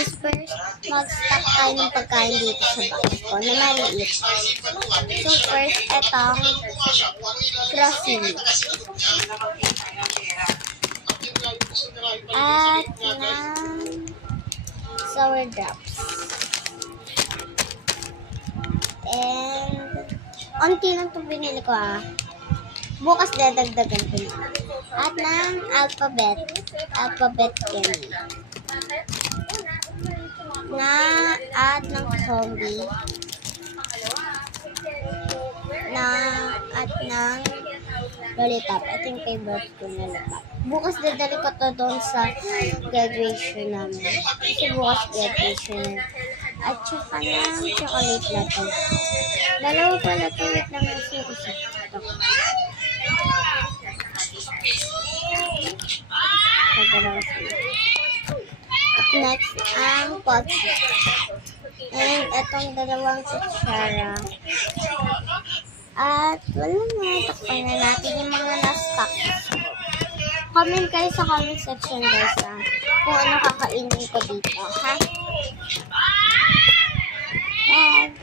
Guys, first, mag-stock tayo ng pagkain dito sa box ko na maliit. So, first, etong crossing. At ng sour drops. And, onti lang itong binili ko Bukas dadagdagan ko na. At ng alphabet candy. At ng zombie. At ng lollipop. Ito yung favorite ko na lollipop. Bukas dadali ko to doon sa graduation namin. Kasi bukas graduation. At saka ng chocolate na to. Dalawa pala to. Wait lang yung isa. Next, ang pochi. And itong dalawang kutsara. At wala na. Takpan na natin yung mga na-stock. Comment kayo sa comment section guys kung ano kakainin ko dito. Ha? And